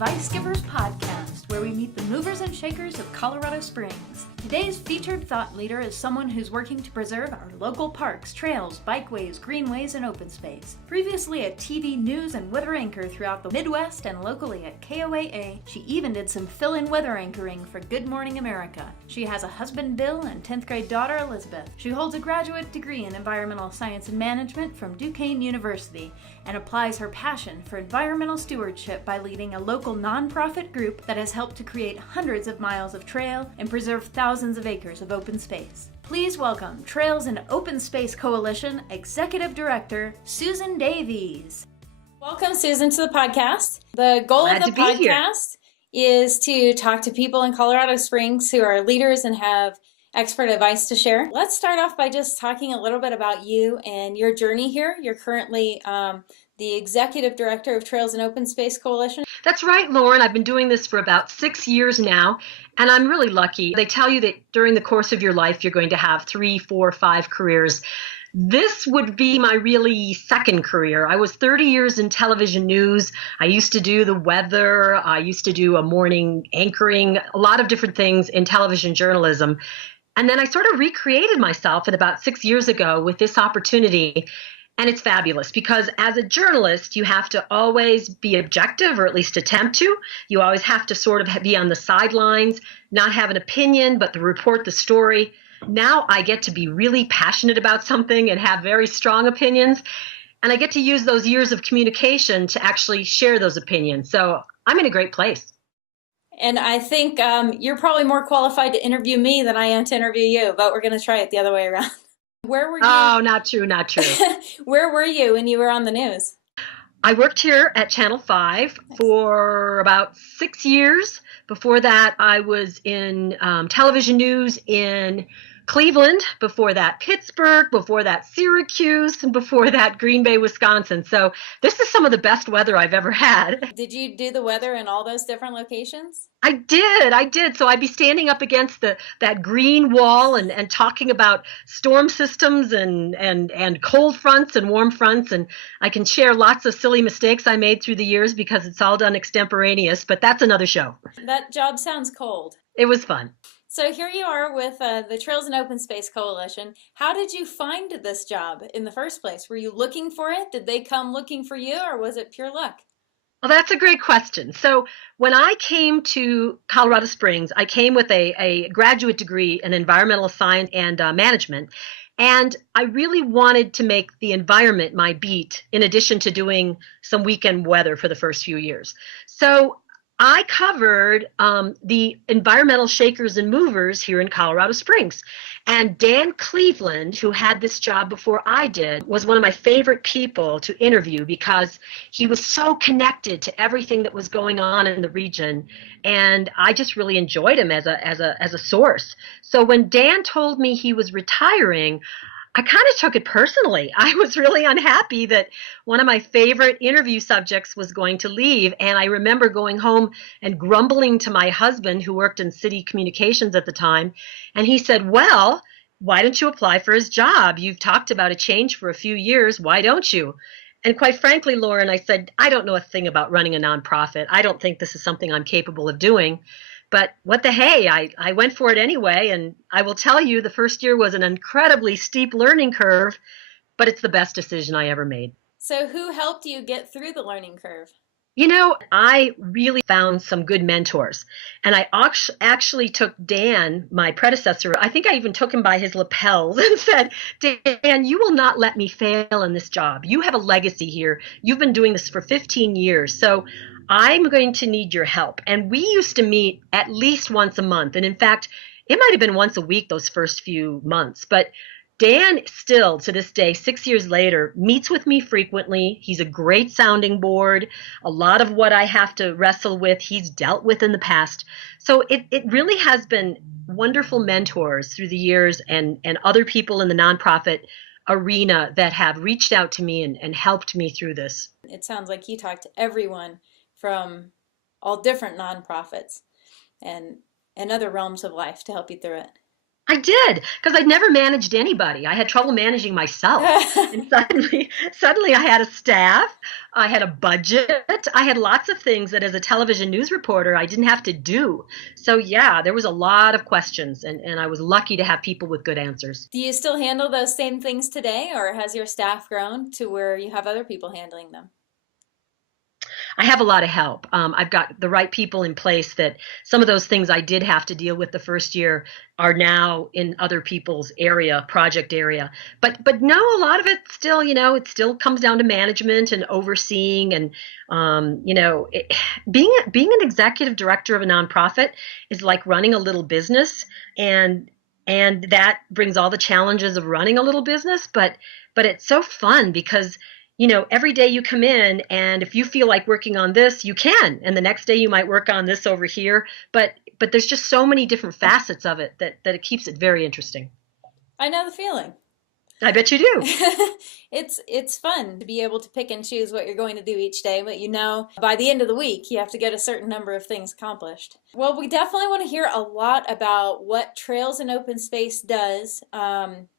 Advice Givers podcast, where we meet the movers and shakers of Colorado Springs. Today's featured thought leader is someone who's working to preserve our local parks, trails, bikeways, greenways, and open space. Previously a TV news and weather anchor throughout the Midwest and locally at KOAA, she even did some fill-in weather anchoring for Good Morning America. She has a husband, Bill, and 10th grade daughter, Elizabeth. She holds a graduate degree in environmental science and management from Duquesne University and applies her passion for environmental stewardship by leading a local nonprofit group that has helped to create hundreds of miles of trail and preserve thousands of acres of open space. Please welcome Trails and Open Space Coalition Executive Director, Susan Davies. Welcome, Susan, to the podcast. The goal of the podcast is to talk to people in Colorado Springs who are leaders and have expert advice to share. Let's start off by just talking a little bit about you and your journey here. You're currently the Executive Director of Trails and Open Space Coalition. That's right, Lauren. I've been doing this for about 6 years now, and I'm really lucky. They tell you that during the course of your life, you're going to have 3, 4, 5 careers. This would be my really second career. I was 30 years in television news. I used to do the weather. I used to do a morning anchoring, a lot of different things in television journalism. And then I sort of recreated myself at about 6 years ago with this opportunity. And it's fabulous because as a journalist, you have to always be objective, or at least attempt to. You always have to sort of be on the sidelines, not have an opinion, but to report the story. Now I get to be really passionate about something and have very strong opinions. And I get to use those years of communication to actually share those opinions. So I'm in a great place. And I think you're probably more qualified to interview me than I am to interview you, but we're going to try it the other way around. Where were you? Oh, not true, not true. Where were you when you were on the news? I worked here at Channel 5 for about 6 years. Before that, I was in television news in Cleveland, before that Pittsburgh, before that Syracuse, and before that Green Bay, Wisconsin. So this is some of the best weather I've ever had. Did you do the weather in all those different locations? I did. So I'd be standing up against that green wall and talking about storm systems and cold fronts and warm fronts. And I can share lots of silly mistakes I made through the years because it's all done extemporaneous, but that's another show. That job sounds cold. It was fun. So here you are with the Trails and Open Space Coalition. How did you find this job in the first place? Were you looking for it? Did they come looking for you, or was it pure luck? Well, that's a great question. So when I came to Colorado Springs, I came with a graduate degree in environmental science and management. And I really wanted to make the environment my beat in addition to doing some weekend weather for the first few years. So I covered the environmental shakers and movers here in Colorado Springs. And Dan Cleveland, who had this job before I did, was one of my favorite people to interview because he was so connected to everything that was going on in the region. And I just really enjoyed him as a source. So when Dan told me he was retiring, I kind of took it personally. I was really unhappy that one of my favorite interview subjects was going to leave. And I remember going home and grumbling to my husband, who worked in city communications at the time. And he said, well, why don't you apply for his job? You've talked about a change for a few years. Why don't you? And quite frankly, Lauren, I said, I don't know a thing about running a nonprofit. I don't think this is something I'm capable of doing. But what the hey, I went for it anyway, and I will tell you the first year was an incredibly steep learning curve, but it's the best decision I ever made. So who helped you get through the learning curve? You know, I really found some good mentors, and I actually took Dan, my predecessor, I think I even took him by his lapels and said, Dan, you will not let me fail in this job. You have a legacy here. You've been doing this for 15 years, so I'm going to need your help. And we used to meet at least once a month, and in fact, it might have been once a week those first few months, but Dan still, to this day, 6 years later, meets with me frequently. He's a great sounding board. A lot of what I have to wrestle with, he's dealt with in the past. So it really has been wonderful mentors through the years and other people in the nonprofit arena that have reached out to me and helped me through this. It sounds like you talked to everyone from all different nonprofits and other realms of life to help you through it. I did, because I'd never managed anybody. I had trouble managing myself. And suddenly I had a staff, I had a budget, I had lots of things that as a television news reporter I didn't have to do. So yeah, there was a lot of questions and I was lucky to have people with good answers. Do you still handle those same things today, or has your staff grown to where you have other people handling them? I have a lot of help. I've got the right people in place that some of those things I did have to deal with the first year are now in other people's area, project area. But no, a lot of it still, it still comes down to management and overseeing and being an executive director of a nonprofit is like running a little business and that brings all the challenges of running a little business, but it's so fun because every day you come in and if you feel like working on this, you can. And the next day you might work on this over here. But there's just so many different facets of it that it keeps it very interesting. I know the feeling. I bet you do. It's fun to be able to pick and choose what you're going to do each day, but by the end of the week you have to get a certain number of things accomplished. Well, we definitely want to hear a lot about what Trails and Open Space does,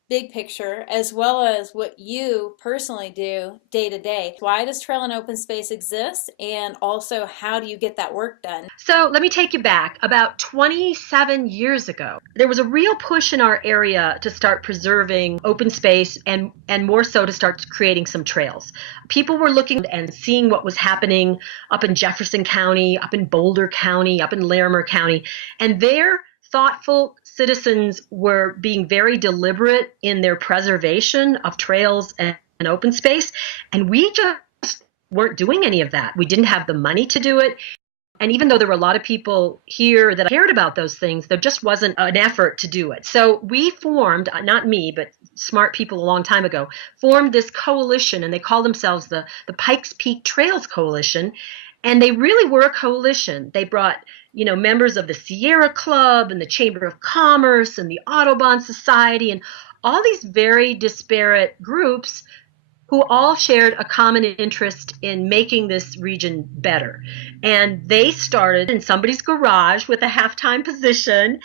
big picture, as well as what you personally do day to day. Why does Trail and Open Space exist, and also how do you get that work done? So let me take you back. About 27 years ago, there was a real push in our area to start preserving open space and more so to start creating some trails. People were looking and seeing what was happening up in Jefferson County, up in Boulder County, up in Larimer County, and their thoughtful citizens were being very deliberate in their preservation of trails and open space. And we just weren't doing any of that. We didn't have the money to do it. And even though there were a lot of people here that cared about those things, there just wasn't an effort to do it. So we formed, not me, but smart people a long time ago, formed this coalition, and they call themselves the Pikes Peak Trails Coalition. And they really were a coalition. They brought, members of the Sierra Club and the Chamber of Commerce and the Audubon Society and all these very disparate groups who all shared a common interest in making this region better. And they started in somebody's garage with a half-time position.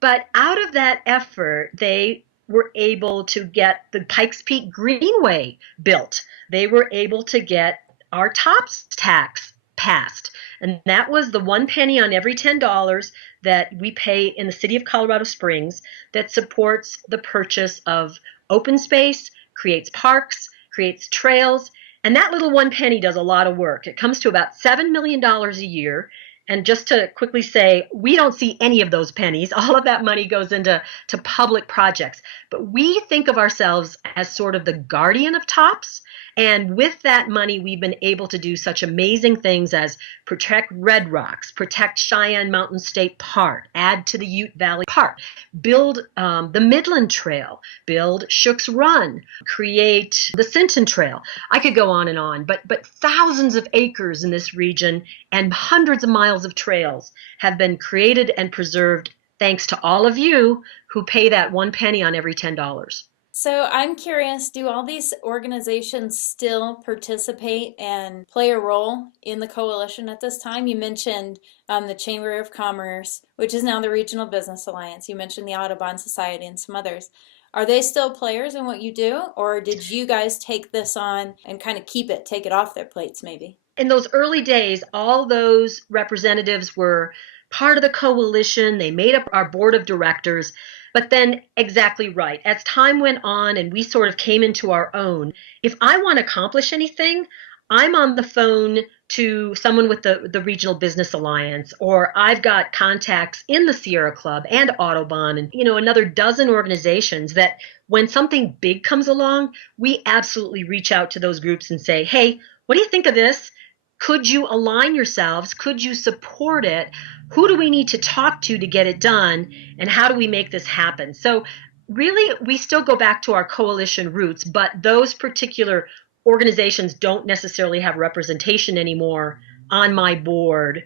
But out of that effort, they were able to get the Pikes Peak Greenway built. They were able to get our TOPS tax passed. And that was the 1 penny on every $10 that we pay in the city of Colorado Springs that supports the purchase of open space, creates parks, creates trails. And that little 1 penny does a lot of work. It comes to about $7 million a year. And just to quickly say, we don't see any of those pennies. All of that money goes into public projects. But we think of ourselves as sort of the guardian of TOPS. And with that money, we've been able to do such amazing things as protect Red Rocks, protect Cheyenne Mountain State Park, add to the Ute Valley Park, build the Midland Trail, build Shook's Run, create the Sinton Trail. I could go on, but thousands of acres in this region and hundreds of miles of trails have been created and preserved thanks to all of you who pay that 1 penny on every $10. So I'm curious, do all these organizations still participate and play a role in the coalition at this time? You mentioned the Chamber of Commerce, which is now the Regional Business Alliance. You mentioned the Audubon Society and some others. Are they still players in what you do, or did you guys take this on and kind of take it off their plates maybe? In those early days, all those representatives were part of the coalition. They made up our board of directors. But then, exactly right, as time went on and we sort of came into our own, if I want to accomplish anything, I'm on the phone to someone with the Regional Business Alliance, or I've got contacts in the Sierra Club and Audubon and, another dozen organizations that when something big comes along, we absolutely reach out to those groups and say, hey, what do you think of this? Could you align yourselves? Could you support it? Who do we need to talk to get it done? And how do we make this happen? So really, we still go back to our coalition roots, but those particular organizations don't necessarily have representation anymore on my board,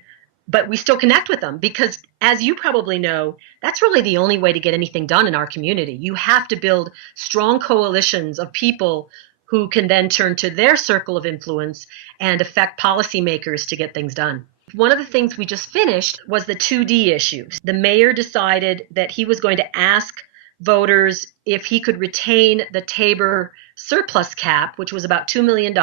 but we still connect with them because, as you probably know, that's really the only way to get anything done in our community. You have to build strong coalitions of people who can then turn to their circle of influence and affect policymakers to get things done. One of the things we just finished was the 2D issue. The mayor decided that he was going to ask voters if he could retain the Tabor surplus cap, which was about $2 million.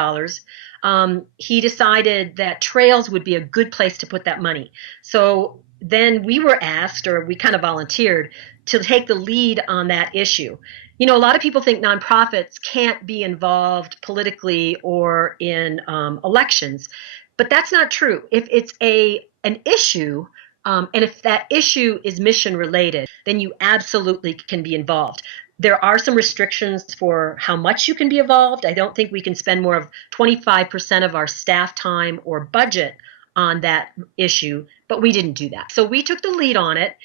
He decided that trails would be a good place to put that money. So then we were asked, or we kind of volunteered, to take the lead on that issue. You know, a lot of people think nonprofits can't be involved politically or in elections, but that's not true. If it's an issue, and if that issue is mission related, then you absolutely can be involved. There are some restrictions for how much you can be involved. I don't think we can spend more of 25% of our staff time or budget on that issue, but we didn't do that. So we took the lead on it.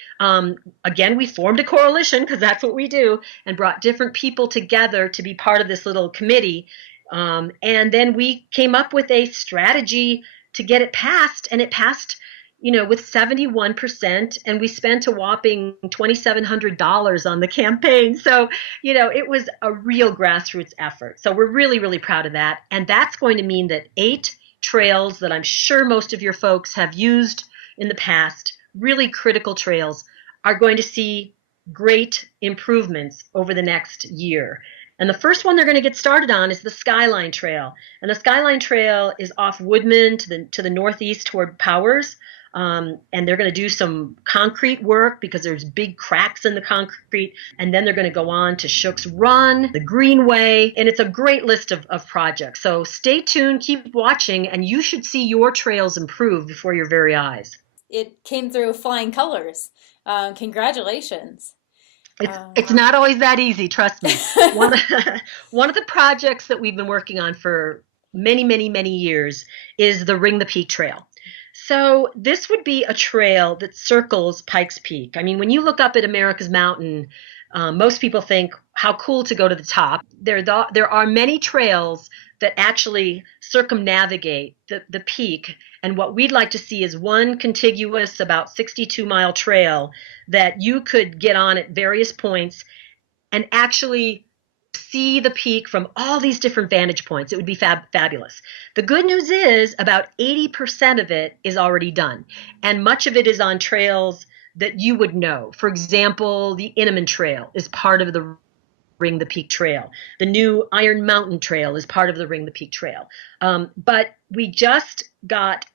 Again, we formed a coalition, because that's what we do, and brought different people together to be part of this little committee. And then we came up with a strategy to get it passed, and it passed, you know, with 71%, and we spent a whopping $2,700 on the campaign. So, you know, it was a real grassroots effort. So we're really, really proud of that. And that's going to mean that 8 trails that I'm sure most of your folks have used in the past, really critical trails, are going to see great improvements over the next year. And the first one they're going to get started on is the Skyline Trail. And the Skyline Trail is off Woodman to the northeast toward Powers. And they're going to do some concrete work because there's big cracks in the concrete. And then they're going to go on to Shook's Run, the Greenway, and it's a great list of projects. So stay tuned, keep watching, and you should see your trails improve before your very eyes. It came through flying colors. Congratulations. It's not always that easy, trust me. One of the projects that we've been working on for many, many, many years is the Ring the Peak Trail. So this would be a trail that circles Pikes Peak. I mean, when you look up at America's Mountain, most people think, how cool to go to the top. There are many trails that actually circumnavigate the peak. And what we'd like to see is one contiguous, about 62-mile trail that you could get on at various points and actually see the peak from all these different vantage points. It would be fabulous. The good news is about 80% of it is already done, and much of it is on trails that you would know. For example, the Inniman Trail is part of the Ring the Peak Trail. The new Iron Mountain Trail is part of the Ring the Peak Trail. But we just got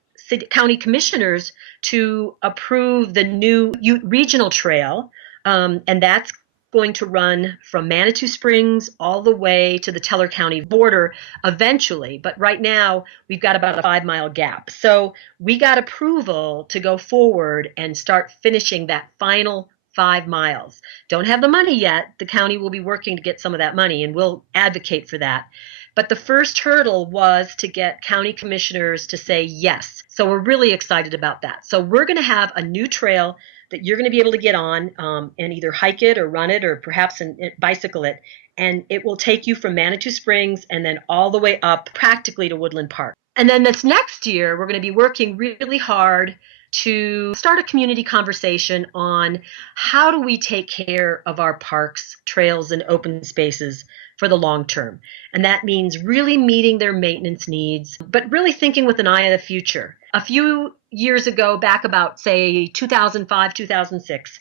county commissioners to approve the new regional trail, and that's going to run from Manitou Springs all the way to the Teller County border eventually. But right now, we've got about a 5-mile gap. So we got approval to go forward and start finishing that final 5 miles. Don't have the money yet. The county will be working to get some of that money, and we'll advocate for that. But the first hurdle was to get county commissioners to say yes. So we're really excited about that. So we're going to have a new trail that you're going to be able to get on and either hike it or run it or perhaps bicycle it. And it will take you from Manitou Springs and then all the way up practically to Woodland Park. And then this next year, we're going to be working really hard to start a community conversation on how do we take care of our parks, trails, and open spaces for the long term. And that means really meeting their maintenance needs, but really thinking with an eye of the future. A few years ago, back about, say, 2005, 2006,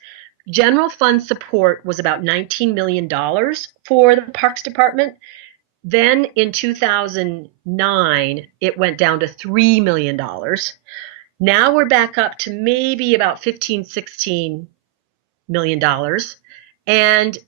general fund support was about $19 million for the Parks Department. Then in 2009, it went down to $3 million. Now we're back up to maybe about $15, $16 million. And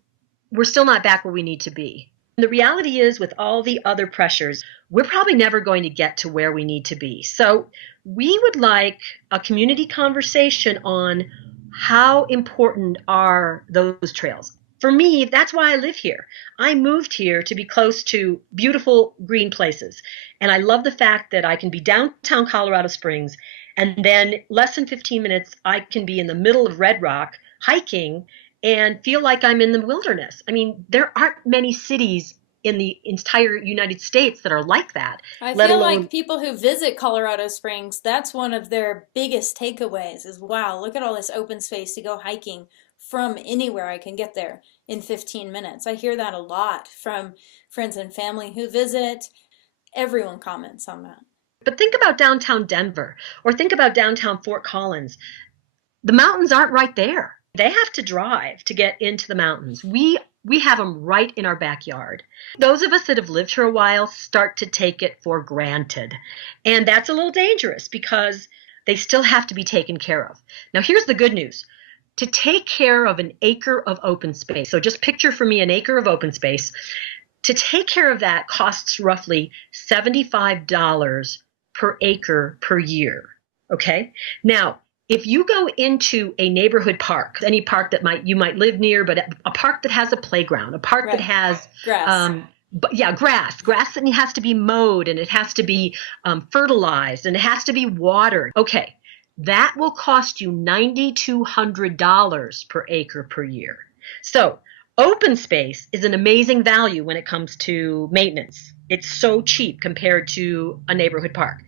we're still not back where we need to be. The reality is, with all the other pressures, we're probably never going to get to where we need to be. So we would like a community conversation on how important are those trails. For me, that's why I live here. I moved here to be close to beautiful green places. And I love the fact that I can be downtown Colorado Springs, and then less than 15 minutes, I can be in the middle of Red Rock hiking and feel like I'm in the wilderness. I mean, there aren't many cities in the entire United States that are like that. I feel like people who visit Colorado Springs, that's one of their biggest takeaways is, wow, look at all this open space to go hiking from anywhere I can get there in 15 minutes. I hear that a lot from friends and family who visit. Everyone comments on that. But think about downtown Denver, or think about downtown Fort Collins. The mountains aren't right there. They have to drive to get into the mountains. We have them right in our backyard. Those of us that have lived here a while start to take it for granted. And that's a little dangerous because they still have to be taken care of. Now, here's the good news. To take care of an acre of open space, so just picture for me an acre of open space, to take care of that costs roughly $75 per acre per year. Okay? Now, if you go into a neighborhood park, any park that you might live near, but a park that has a playground, a park that has grass. Grass that has to be mowed and it has to be fertilized and it has to be watered. Okay, that will cost you $9,200 per acre per year. So open space is an amazing value when it comes to maintenance. It's so cheap compared to a neighborhood park.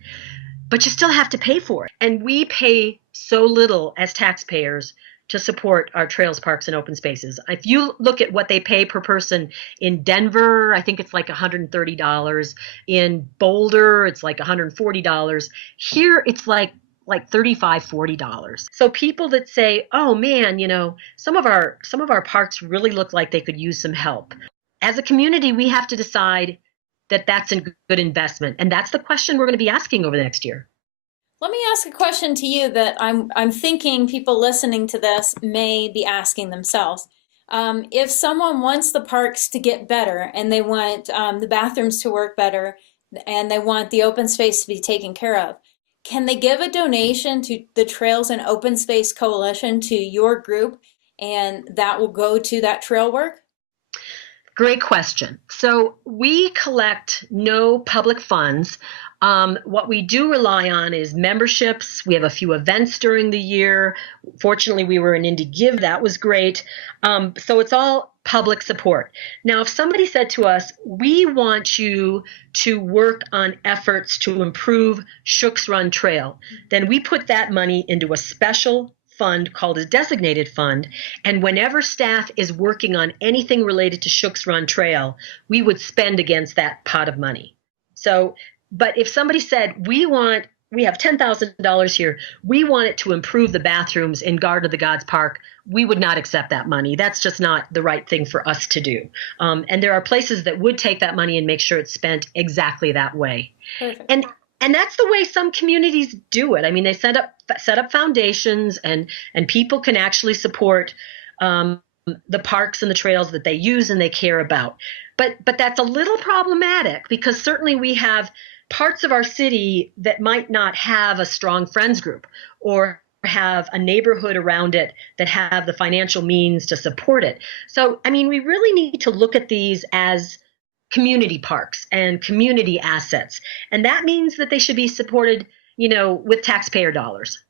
But you still have to pay for it. And we pay so little as taxpayers to support our trails, parks, and open spaces. If you look at what they pay per person in Denver, I think it's like $130. In Boulder, it's like $140. Here, it's like $35, $40. So people that say, oh man, some of our parks really look like they could use some help. As a community, we have to decide that that's a good investment. And that's the question we're going to be asking over the next year. Let me ask a question to you that I'm thinking people listening to this may be asking themselves. If someone wants the parks to get better and they want the bathrooms to work better and they want the open space to be taken care of, can they give a donation to the Trails and Open Space Coalition, to your group, and that will go to that trail work? Great question. So we collect no public funds. What we do rely on is memberships. We have a few events during the year. Fortunately, we were in Indie Give. That was great. So it's all public support. Now, if somebody said to us, we want you to work on efforts to improve Shook's Run Trail, then we put that money into a special fund called a designated fund, and whenever staff is working on anything related to Shook's Run Trail, we would spend against that pot of money. So, but if somebody said, we have $10,000 here, we want it to improve the bathrooms in Garden of the Gods Park, we would not accept that money. That's just not the right thing for us to do. And there are places that would take that money and make sure it's spent exactly that way. Perfect. And that's the way some communities do it. I mean, they set up foundations, and people can actually support the parks and the trails that they use and they care about. But that's a little problematic because certainly we have parts of our city that might not have a strong friends group or have a neighborhood around it that have the financial means to support it. So, I mean, we really need to look at these as community parks and community assets. And that means that they should be supported, with taxpayer dollars.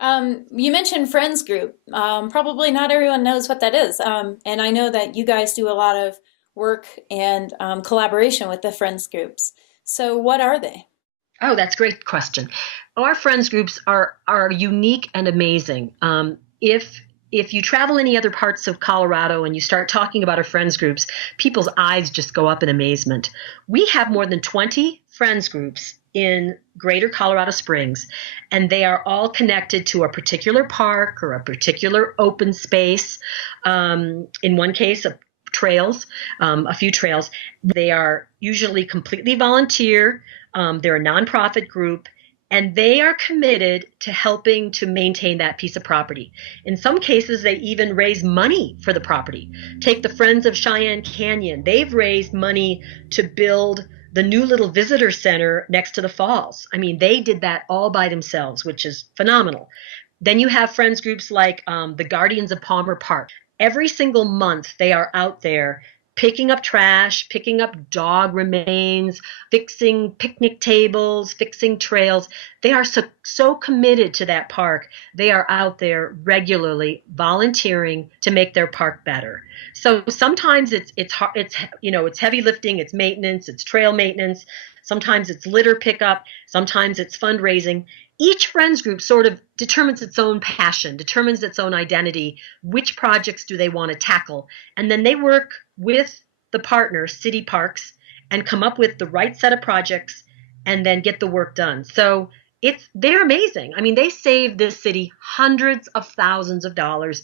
You mentioned Friends Group. Probably not everyone knows what that is. And I know that you guys do a lot of work and collaboration with the Friends Groups. So what are they? Oh, that's a great question. Our Friends Groups are unique and amazing. If you travel any other parts of Colorado and you start talking about our friends groups, people's eyes just go up in amazement. We have more than 20 friends groups in Greater Colorado Springs, and they are all connected to a particular park or a particular open space. In one case, a few trails. They are usually completely volunteer. They're a nonprofit group. And they are committed to helping to maintain that piece of property. In some cases, they even raise money for the property. Take the Friends of Cheyenne Canyon. They've raised money to build the new little visitor center next to the falls. I mean, they did that all by themselves, which is phenomenal. Then you have friends groups like the Guardians of Palmer Park. Every single month, they are out there picking up trash, picking up dog remains, fixing picnic tables, fixing trails. They are so committed to that park. They are out there regularly volunteering to make their park better. So sometimes it's heavy lifting, it's maintenance, it's trail maintenance. Sometimes it's litter pickup. Sometimes it's fundraising. Each friends group sort of determines its own passion, determines its own identity, which projects do they want to tackle. And then they work with the partner, city parks, and come up with the right set of projects and then get the work done. So they're amazing. I mean, they save this city hundreds of thousands of dollars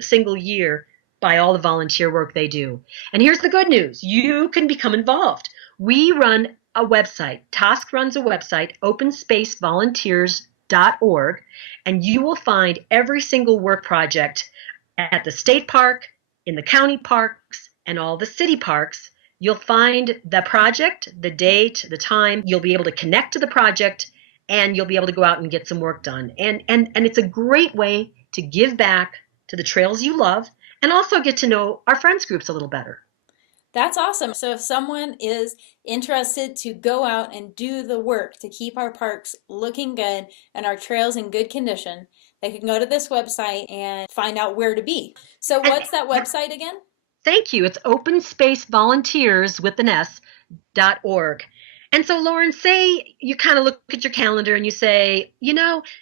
single year by all the volunteer work they do. And here's the good news. You can become involved. We run a website. TOSC runs a website, openspacevolunteers.org, and you will find every single work project at the state park, in the county parks, and all the city parks. You'll find the project, the date, the time. You'll be able to connect to the project, and you'll be able to go out and get some work done. And it's a great way to give back to the trails you love and also get to know our friends groups a little better. That's awesome. So if someone is interested to go out and do the work to keep our parks looking good and our trails in good condition, they can go to this website and find out where to be. So what's that website again? Thank you. It's openspacevolunteers.org. And so, Lauren, say you kind of look at your calendar and you say,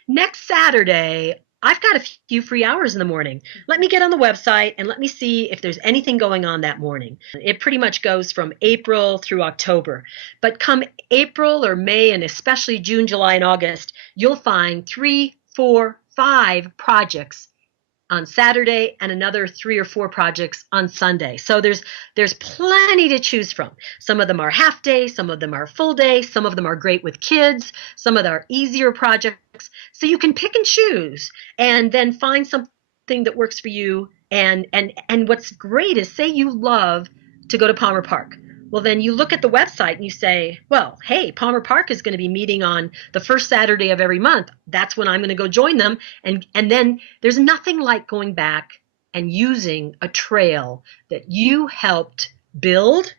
next Saturday, I've got a few free hours in the morning. Let me get on the website and let me see if there's anything going on that morning. It pretty much goes from April through October. But come April or May, and especially June, July, and August, you'll find 3, 4, 5 projects on Saturday and another 3 or 4 projects on Sunday. So there's plenty to choose from. Some of them are half day, some of them are full day, some of them are great with kids, some of them are easier projects. So you can pick and choose and then find something that works for you. And what's great is, say you love to go to Palmer Park. Well, then you look at the website and you say, well, hey, Palmer Park is going to be meeting on the first Saturday of every month. That's when I'm going to go join them. And then there's nothing like going back and using a trail that you helped build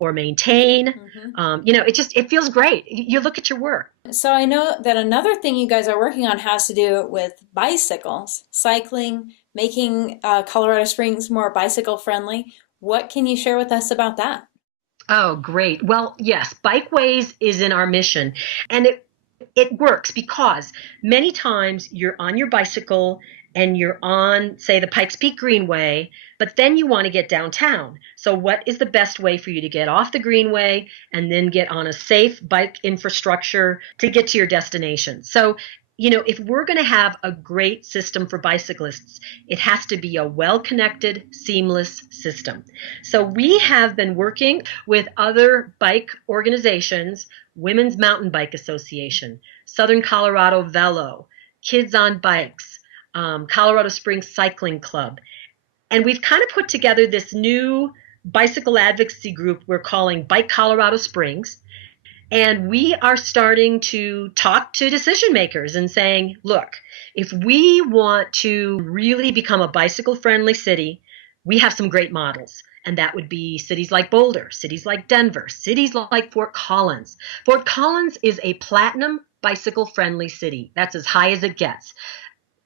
or maintain. It feels great. You look at your work. So I know that another thing you guys are working on has to do with bicycles, cycling, making Colorado Springs more bicycle friendly. What can you share with us about that? Oh, great. Well, yes, bikeways is in our mission, and it works because many times you're on your bicycle and you're on, say, the Pikes Peak Greenway, but then you want to get downtown. So what is the best way for you to get off the Greenway and then get on a safe bike infrastructure to get to your destination? So if we're going to have a great system for bicyclists, it has to be a well-connected, seamless system. So we have been working with other bike organizations, Women's Mountain Bike Association, Southern Colorado Velo, Kids on Bikes, Colorado Springs Cycling Club. And we've kind of put together this new bicycle advocacy group we're calling Bike Colorado Springs. And we are starting to talk to decision makers and saying, look, if we want to really become a bicycle-friendly city, we have some great models. And that would be cities like Boulder, cities like Denver, cities like Fort Collins. Fort Collins is a platinum bicycle-friendly city. That's as high as it gets.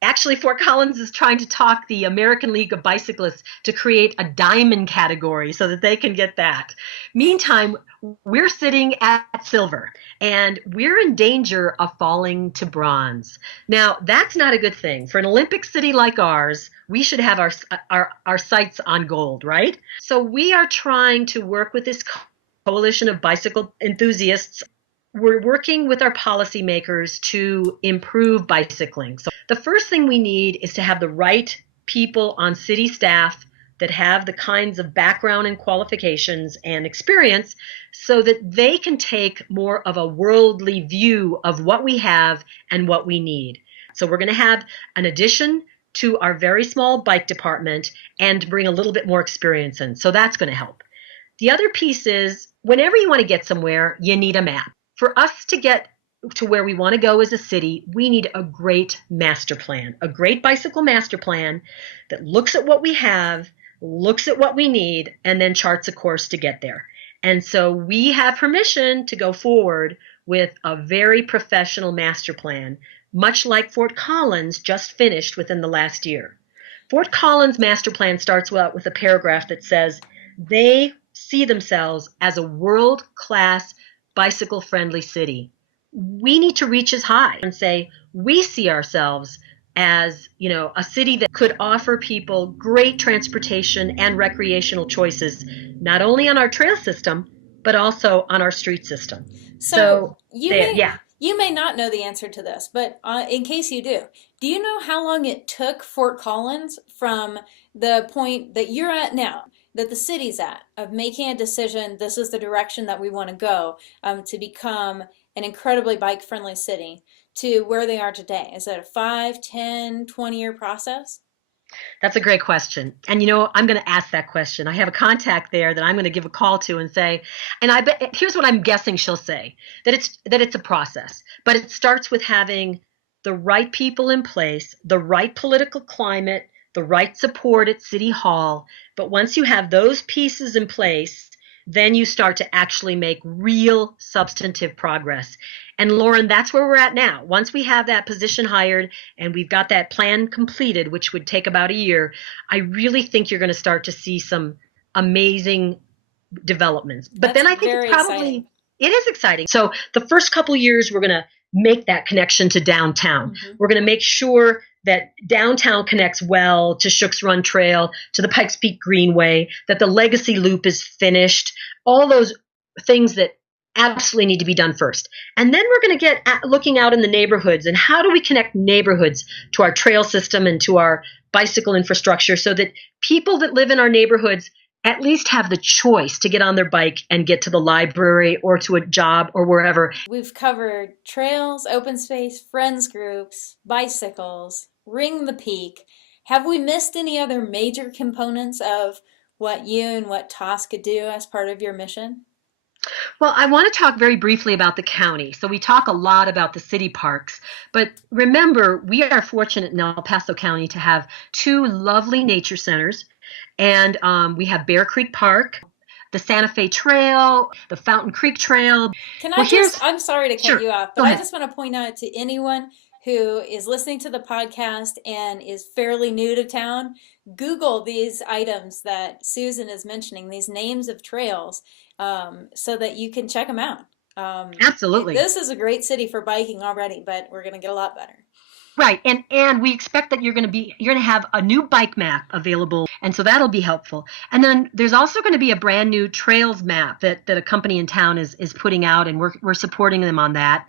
Actually, Fort Collins is trying to talk the American League of Bicyclists to create a diamond category so that they can get that. Meantime, we're sitting at silver, and we're in danger of falling to bronze. Now, that's not a good thing. For an Olympic city like ours, we should have our sights on gold, right? So we are trying to work with this coalition of bicycle enthusiasts. We're working with our policymakers to improve bicycling. So the first thing we need is to have the right people on city staff that have the kinds of background and qualifications and experience so that they can take more of a worldly view of what we have and what we need. So we're going to have an addition to our very small bike department and bring a little bit more experience in. So that's going to help. The other piece is, whenever you want to get somewhere, you need a map. For us to get to where we want to go as a city, we need a great master plan, a great bicycle master plan that looks at what we have, looks at what we need, and then charts a course to get there. And so we have permission to go forward with a very professional master plan, much like Fort Collins just finished within the last year. Fort Collins master plan starts out with a paragraph that says they see themselves as a world-class bicycle-friendly city. We need to reach as high and say we see ourselves as, a city that could offer people great transportation and recreational choices, not only on our trail system, but also on our street system. So you You may not know the answer to this, but in case do you know how long it took Fort Collins from the point that you're at now, that the city's at, of making a decision, this is the direction that we want to go, to become an incredibly bike-friendly city, to where they are today? Is it a 5, 10, 20-year process? That's a great question. And I'm going to ask that question. I have a contact there that I'm going to give a call to and say, and I bet here's what I'm guessing she'll say, that it's a process, but it starts with having the right people in place, the right political climate, the right support at City Hall. But once you have those pieces in place, then you start to actually make real substantive progress. And Lauren, that's where we're at now. Once we have that position hired and we've got that plan completed, which would take about a year, I really think you're going to start to see some amazing developments. But That's then I think very it's probably, exciting. it is exciting. So the first couple of years, we're going to make that connection to downtown. We're going to make sure that downtown connects well to Shook's Run Trail, to the Pikes Peak Greenway, that the Legacy Loop is finished, all those things that absolutely need to be done first. And then we're going to get looking out in the neighborhoods, and how do we connect neighborhoods to our trail system and to our bicycle infrastructure so that people that live in our neighborhoods at least have the choice to get on their bike and get to the library or to a job or wherever. We've covered trails, open space, friends groups, bicycles, Ring the Peak. Have we missed any other major components of what you and what TOSC could do as part of your mission? Well, I want to talk very briefly about the county. So we talk a lot about the city parks, but remember, we are fortunate in El Paso County to have 2 lovely nature centers. And we have Bear Creek Park, the Santa Fe Trail, the Fountain Creek Trail. I'm sorry to cut Sure, you off, go but I ahead. just want to point out to anyone who is listening to the podcast and is fairly new to town, Google these items that Susan is mentioning, these names of trails, so that you can check them out. Absolutely. This is a great city for biking already, but we're going to get a lot better. Right. And we expect that you're going to have a new bike map available. And so that'll be helpful. And then there's also going to be a brand new trails map that a company in town is putting out, and we're supporting them on that.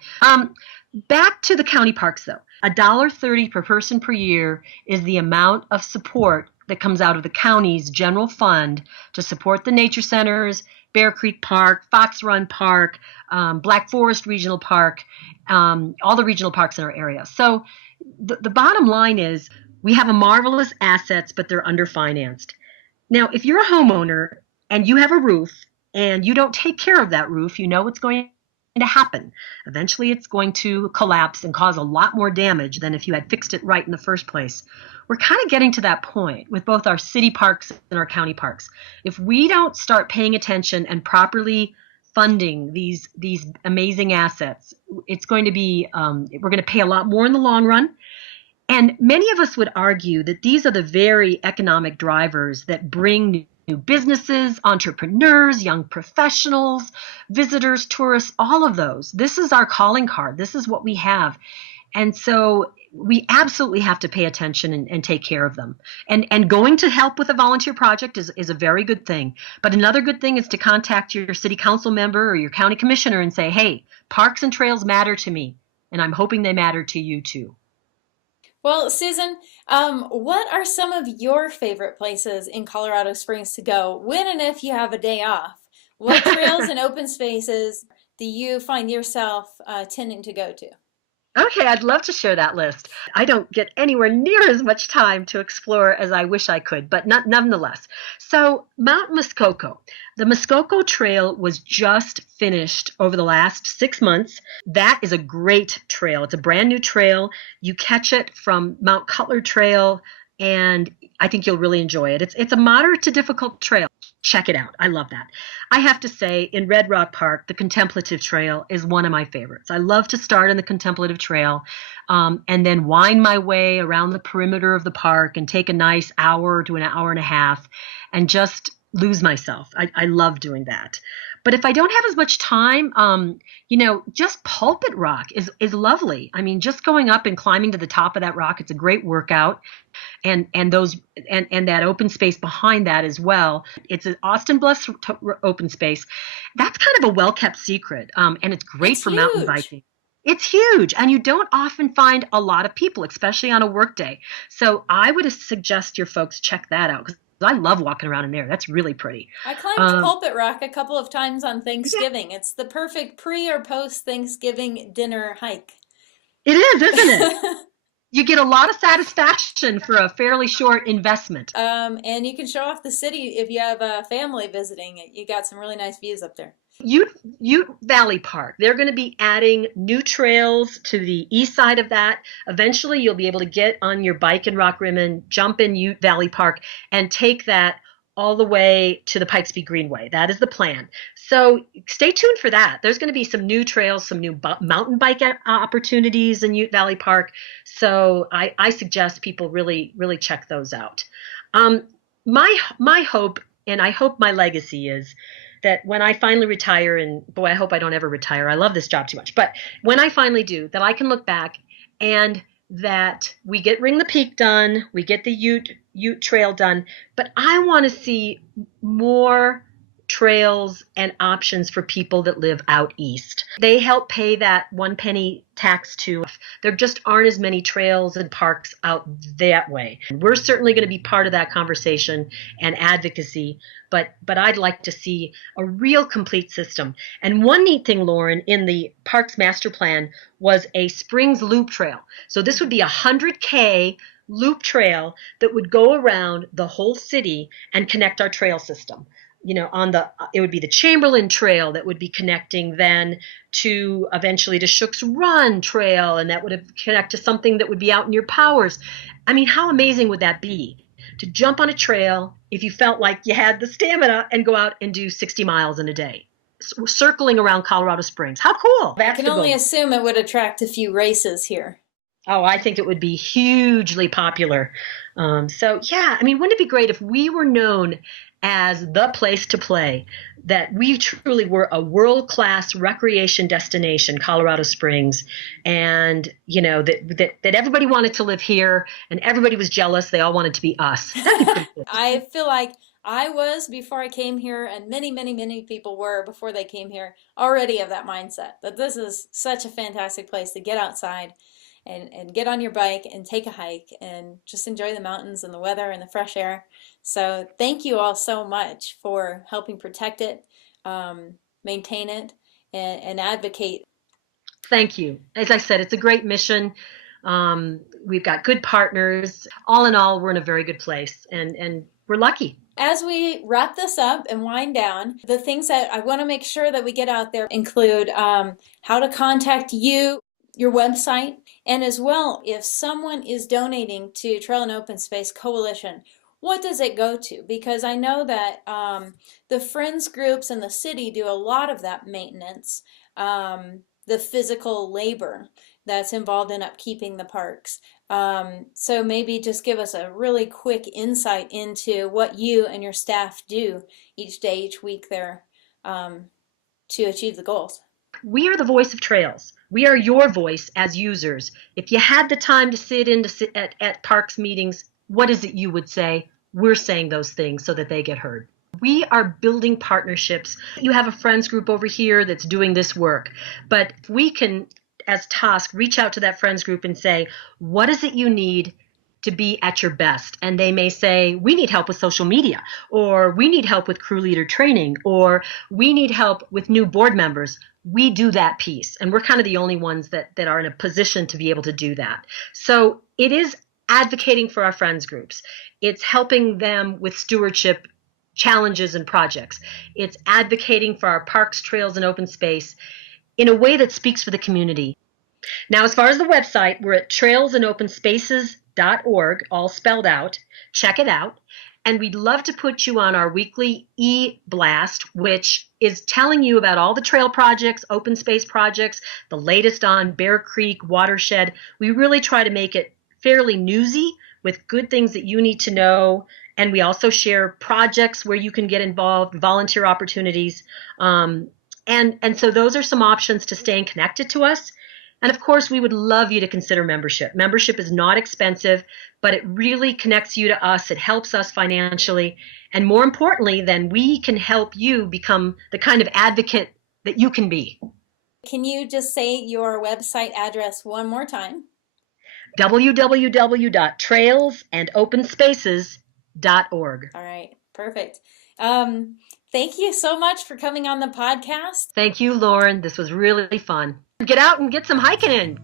Back to the county parks though. $1.30 per person per year is the amount of support that comes out of the county's general fund to support the nature centers, Bear Creek Park, Fox Run Park, Black Forest Regional Park, all the regional parks in our area. So the bottom line is we have a marvelous assets, but they're underfinanced. Now, if you're a homeowner and you have a roof and you don't take care of that roof, you know what's going to happen. Eventually, it's going to collapse and cause a lot more damage than if you had fixed it right in the first place. We're kind of getting to that point with both our city parks and our county parks. If we don't start paying attention and properly funding these amazing assets, it's going to be we're going to pay a lot more in the long run. And many of us would argue that these are the very economic drivers that bring new businesses, entrepreneurs, young professionals, visitors, tourists, all of those. This is our calling card. This is what we have. And so we absolutely have to pay attention and take care of them. And going to help with a volunteer project is a very good thing. But another good thing is to contact your city council member or your county commissioner and say, hey, parks and trails matter to me, and I'm hoping they matter to you too. Well, Susan, what are some of your favorite places in Colorado Springs to go when and if you have a day off? What trails and open spaces do you find yourself tending to go to? Okay, I'd love to share that list. I don't get anywhere near as much time to explore as I wish I could, but nonetheless. So Mount Muskoka. The Muskoka Trail was just finished over the last 6 months. That is a great trail. It's a brand new trail. You catch it from Mount Cutler Trail, and I think you'll really enjoy it. It's a moderate to difficult trail. Check it out. I love that. I have to say, in Red Rock Park, the Contemplative Trail is one of my favorites. I love to start in the Contemplative Trail and then wind my way around the perimeter of the park and take a nice hour to an hour and a half and just lose myself. I love doing that. But if I don't have as much time, just Pulpit Rock is lovely. I mean, just going up and climbing to the top of that rock, it's a great workout. And that open space behind that as well. It's an Austin Bluffs open space. That's kind of a well-kept secret. And it's great for mountain biking. It's huge, and you don't often find a lot of people, especially on a work day. So I would suggest your folks check that out because I love walking around in there. That's really pretty. I climbed Um, Pulpit Rock a couple of times on yeah, Thanksgiving. It's the perfect pre or post Thanksgiving dinner hike. it is, isn't it? You get a lot of satisfaction for a fairly short investment. And you can show off the city if you have a family visiting. You got some really nice views up there. Ute Valley Park, they're going to be adding new trails to the east side of that. Eventually, you'll be able to get on your bike in Rock Rimmon, jump in Ute Valley Park, and take that all the way to the Pikes Peak Greenway. That is the plan. So stay tuned for that. There's going to be some new trails, some new mountain bike opportunities in Ute Valley Park. So I suggest people really, really check those out. Um, my hope, and I hope my legacy is that when I finally retire, and boy, I hope I don't ever retire. I love this job too much. But when I finally do, that I can look back and that we get Ring the Peak done, we get the Ute Trail done, but I want to see more trails and options for people that live out east. They help pay that 1 penny tax too. There just aren't as many trails and parks out that way. We're certainly going to be part of that conversation and advocacy, but I'd like to see a real complete system. And one neat thing, Lauren, in the Parks Master Plan was a Springs Loop Trail. So this would be 100K loop trail that would go around the whole city and connect our trail system. It would be the Chamberlain Trail that would be connecting then to eventually to Shook's Run Trail, and that would connect to something that would be out in your Powers. I mean, how amazing would that be to jump on a trail if you felt like you had the stamina and go out and do 60 miles in a day, circling around Colorado Springs? How cool! I can only assume it would attract a few races here. Oh, I think it would be hugely popular. So, yeah, I mean, wouldn't it be great if we were known as the place to play, that we truly were a world-class recreation destination, Colorado Springs, and, that everybody wanted to live here and everybody was jealous. They all wanted to be us. I feel like I was before I came here, and many, many, many people were before they came here, already of that mindset, that this is such a fantastic place to get outside and get on your bike and take a hike and just enjoy the mountains and the weather and the fresh air. So thank you all so much for helping protect it, maintain it, and advocate. Thank you. As I said, it's a great mission. We've got good partners. All in all, we're in a very good place, and we're lucky. As we wrap this up and wind down, the things that I want to make sure that we get out there include how to contact you, your website, and as well, if someone is donating to Trail and Open Space Coalition, what does it go to? Because I know that the friends groups in the city do a lot of that maintenance, the physical labor that's involved in upkeeping the parks. So maybe just give us a really quick insight into what you and your staff do each day, each week there to achieve the goals. We are the voice of trails. We are your voice as users. If you had the time to sit at parks meetings, what is it you would say? We're saying those things so that they get heard. We are building partnerships. You have a friends group over here that's doing this work, but we can, as TOSC, reach out to that friends group and say, what is it you need to be at your best? And they may say, we need help with social media, or we need help with crew leader training, or we need help with new board members. We do that piece, and we're kind of the only ones that are in a position to be able to do that. So it is advocating for our friends groups. It's helping them with stewardship challenges and projects. It's advocating for our parks, trails, and open space in a way that speaks for the community. Now, as far as the website, we're at trailsandopenspaces.org, all spelled out. Check it out. And we'd love to put you on our weekly e-blast, which is telling you about all the trail projects, open space projects, the latest on Bear Creek, Watershed. We really try to make it fairly newsy with good things that you need to know. And we also share projects where you can get involved, volunteer opportunities. And so those are some options to staying connected to us. And of course, we would love you to consider membership. Membership is not expensive, but it really connects you to us. It helps us financially. And more importantly, then we can help you become the kind of advocate that you can be. Can you just say your website address one more time? www.trailsandopenspaces.org. All right, perfect. Thank you so much for coming on the podcast. Thank you, Lauren. This was really fun. Get out and get some hiking in.